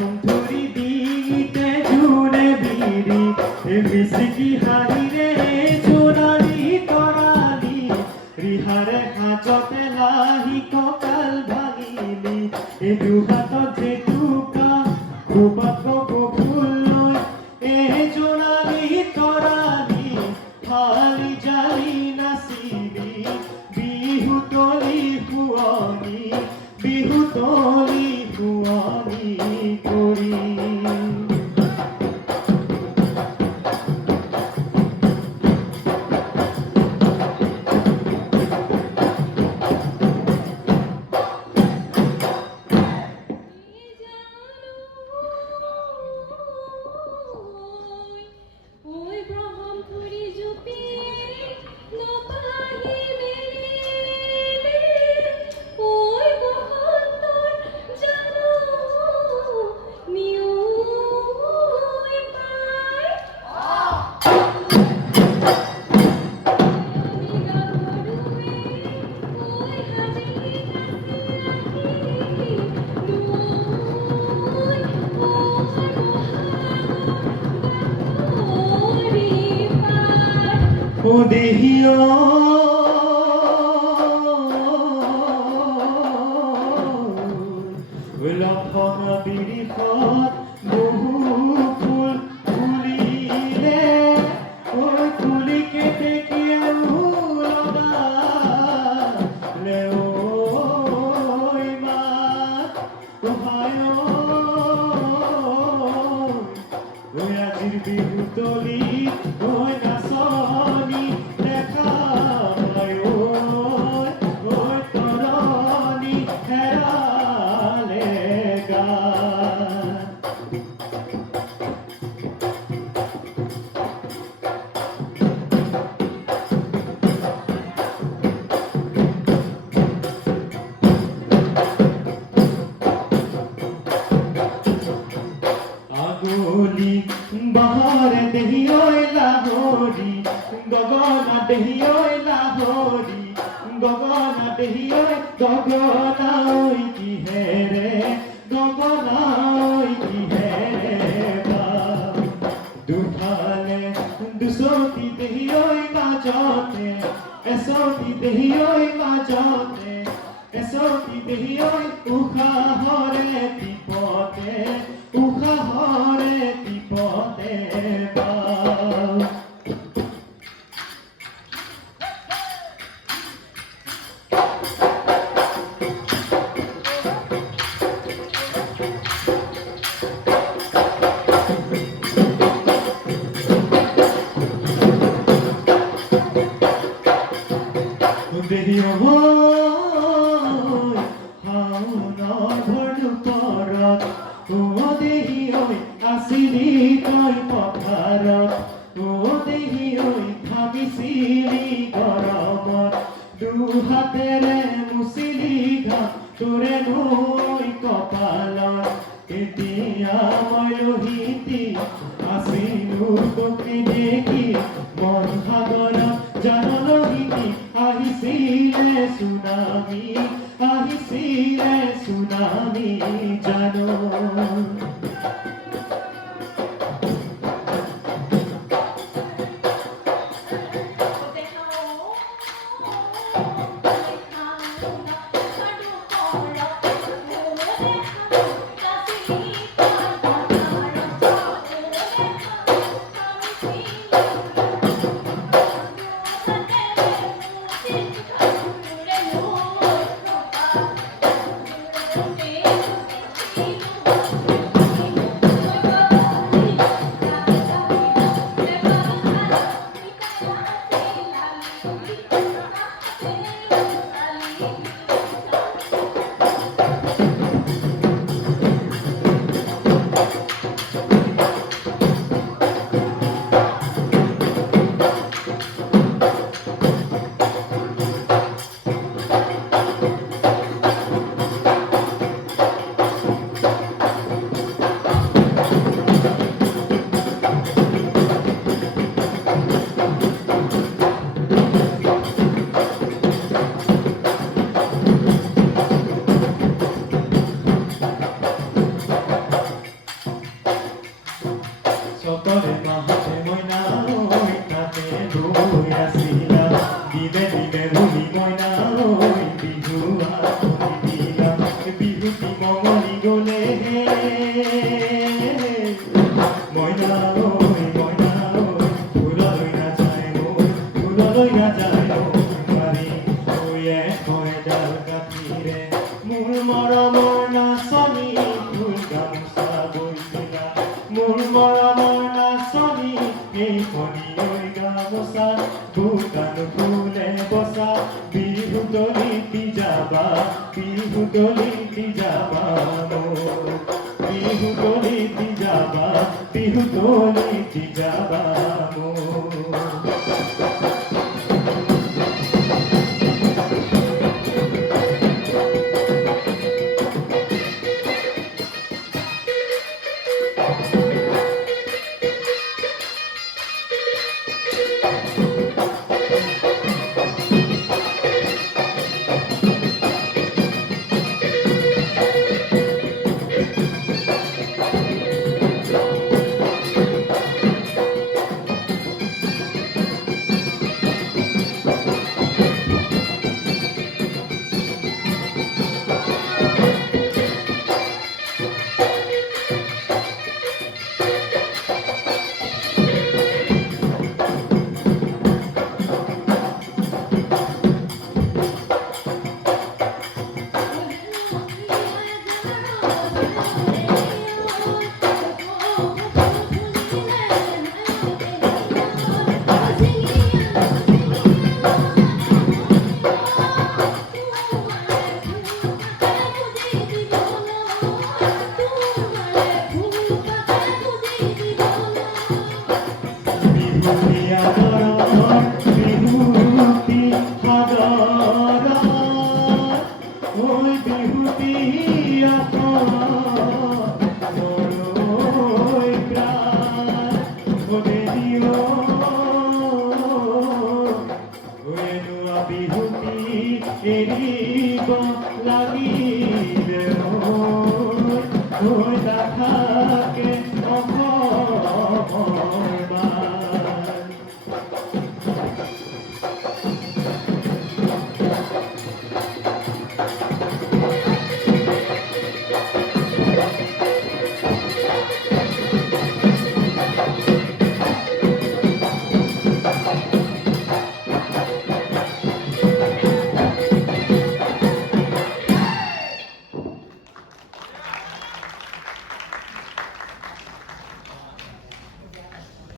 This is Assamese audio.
ধৰি দিতে জোৰে বিৰি মিচিকি হাৰিৰে জোনালী তৰালী ৰিহাৰে হাজতে লাহি কঁকাল ভাঙিলি দুহাতত জেতুকা খোপাত ফুল লৈ জোনালী তৰালী ফালি জালি নাচিলি বিহুতলি শুৱনি কৰি ও দেহিও লক্ষণ বিৰিষত বহু ফুল ফুলিলে ঐ ফুলি কেতেকীয়ে লগালে ঐ মাত সহায় ঐ আজিৰ বিহুতলি ঐ নাচনি দেখা ঐ তৰণি হেৰালে গান আগলি বাহাৰ দেহি ঐ লাহোৰি গগনা দেহি ঐ লাহোৰি গগনা দেহি ঐ গগনা ঐ কিহেৰে গগনা ঐ কিহেৰে দুফালে দুচকী দেহি ঐ মাজতে এচকী দেহি ঐ মাজতে এচকী দেহি ঐ উশাহৰে টিপতে উশাহৰে টিপতে দেহি শাওনৰ ভৰপৰত ও দেহি ঐ আছিলি তই পথাৰত ও দেহি ঐ ভাবিছিলি গৰমত দুহাতেৰে মুচিলি ঘাম তোৰে নৈ কপালত এতিয়া মই ৰহিতি আছিলো তোকে দেখি মন সাগৰত জান ৰহিতি আহিছিলে চুনামি জানো মইনা ঐ ফুললৈ নাযায় মোৰ ফুললৈ নাযায় বাৰী ঐ এডাল কাঠিৰে মোৰ মৰমৰ নাচনী ফুল গামোচা বৈছিলা মোৰ মৰমৰ নাচনী এই খনি ঐ গামোচা বুকান ফুলে বসা বিহু দলিতি যাবা বিহু দলিতি যাবা বিহু দলিতি যাবা বিহু দলিতি যাবা এৰিব লাগিলে ঐ নাথাকে